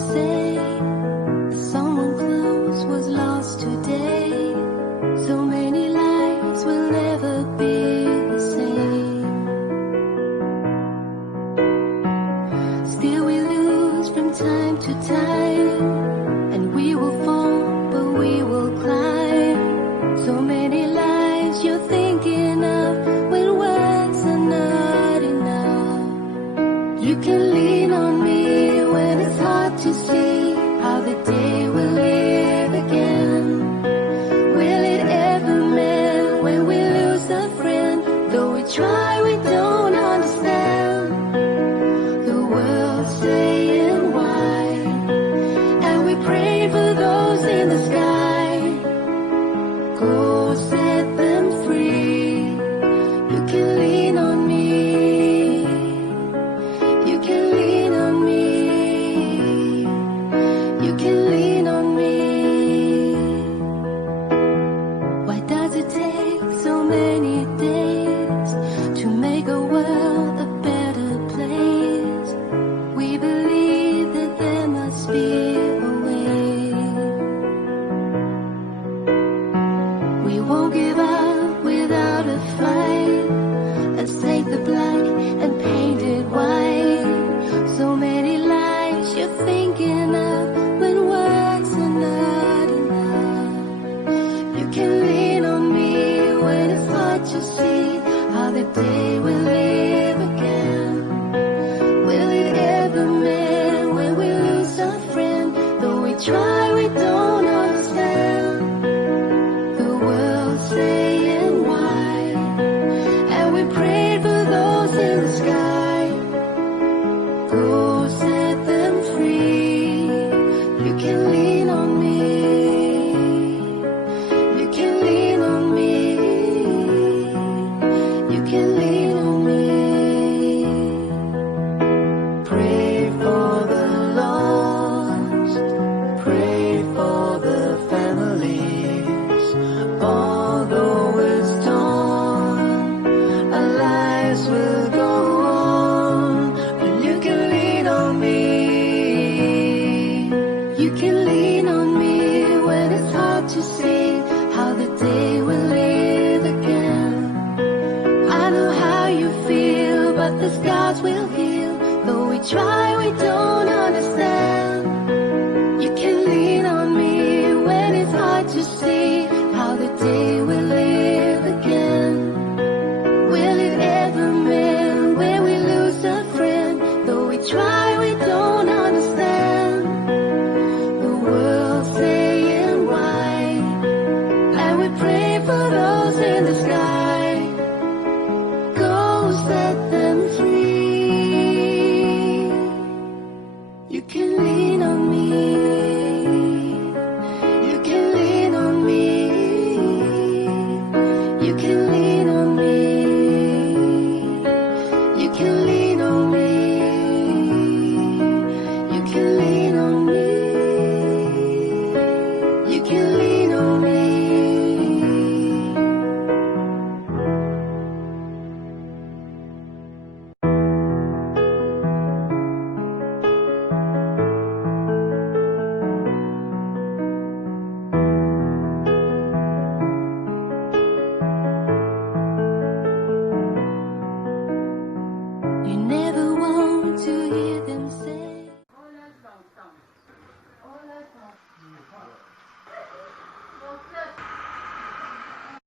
say that someone close was lost today. So many lives will never be the same. Still we lose from time to time, and we will fall, but we will climb. So many lives you're thinking of when words are not enough. You can lean on me when it's hard to see how the day will live again. Will it ever mend when we lose a friend? Though we try, we don't understand. The world's saying why, and we pray for those in the sky. Go set them free. You can lean on me. You can lean on me. You can lean on me. Why does it take so many days to make a world a better place? We believe that there must be a way. We won't give up without a fight. Let's take the black and paint it white. So many lives you're thinking of when words are not enough. You can lean on me when it's hard to see how the day will live again. Will it ever mend when we lose a friend? Though we try, we don't understand. The world's saying why, and we pray for those in the sky. Go set them free. You can lean on me. You can lean on me. You can lean on me. Pray for the lost. Pray for the families. Although it's torn, our lives will go on. But you can lean on me. You can lean on me when it's hard to see how the day will live again. I know how you feel, but the scars will heal. Though we try,